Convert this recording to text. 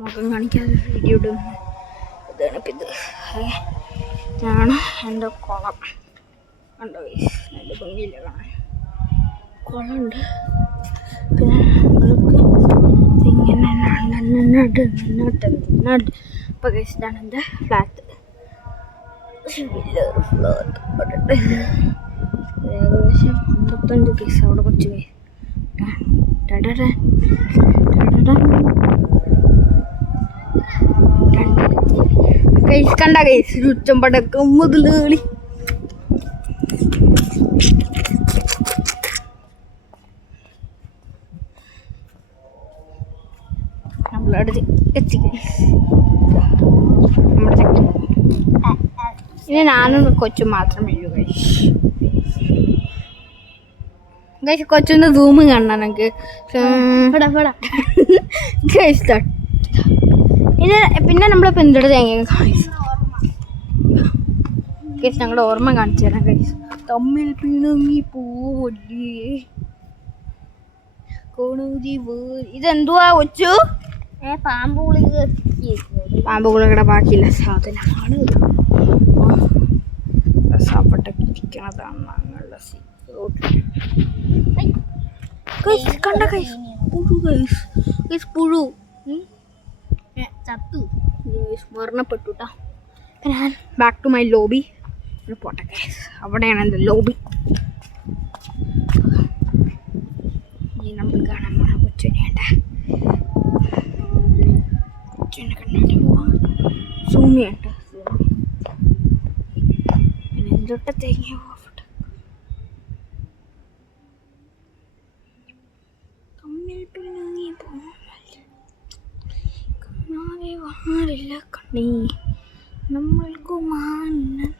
മുഖം കാണിക്കാതെ വീഡിയോ ഇടുന്നു. ഇതാണ് ഇപ്പം ഇത്. ഇതാണ് എൻ്റെ കുളം. കണ്ടോ നല്ല ഭംഗിയില്ല കാണാൻ. കുളമുണ്ട്. പിന്നെ നമ്മൾക്ക് ഇങ്ങനെ അപ്പോൾ ഇതാണ് എൻ്റെ ഫ്ലാറ്റ്. ഏകദേശം 55 കേസ് അവിടെ കുറച്ച് പോയി. കേസ് കണ്ട കേസ് ചുറ്റമ്പടക്കം മുതലേളി. നമ്മളടുത്ത് എത്തി നമ്മുടെ സെക്ടർ. ഇനി ഞാനും കൊച്ചും മാത്രമേ ഉള്ളൂ ഗൈസ്. ഗൈസ് കൊച്ചിൻ്റെ സൂം കാണണം എനിക്ക് ഗൈസ്. പിന്നെ നമ്മളിപ്പോൾ എന്തിട്ട് തേങ്ങ ഗൈസ് ഞങ്ങളുടെ ഓർമ്മ കാണിച്ചു തരാം ഗൈസ്. തമ്മിൽ പിണങ്ങി പോവല്ലേ ഇതെന്തുവാ കൊച്ചു? പാമ്പുകളുടെ ബാക്കിയുള്ള സാധനമാണ്. രസപ്പെട്ടൊക്കെയിരിക്കണതാണ് ഞങ്ങളുടെ കണ്ട ഗൈസ് പുഴു ഗൈസ് പുഴു ചത്തു മരണപ്പെട്ടു കേട്ടോ. ഞാൻ ബാക്ക് ടു മൈ ലോബി പോട്ടെ ഗൈസ്. അവിടെയാണ് എൻ്റെ ലോബി. ഇനി നമുക്ക് കാണാൻ പോണ കൊച്ചുവേണ്ട കൊച്ചുവിനെ കണ്ടിട്ട് പോവാം. സൂമിയുണ്ട് പിന്നെ എന്തൊട്ട തേങ്ങ പോകട്ടെ. തമ്മിൽ പിണങ്ങി കാണാതെ വാറില്ല കണ്ണി നമ്മൾക്കു മാനൻ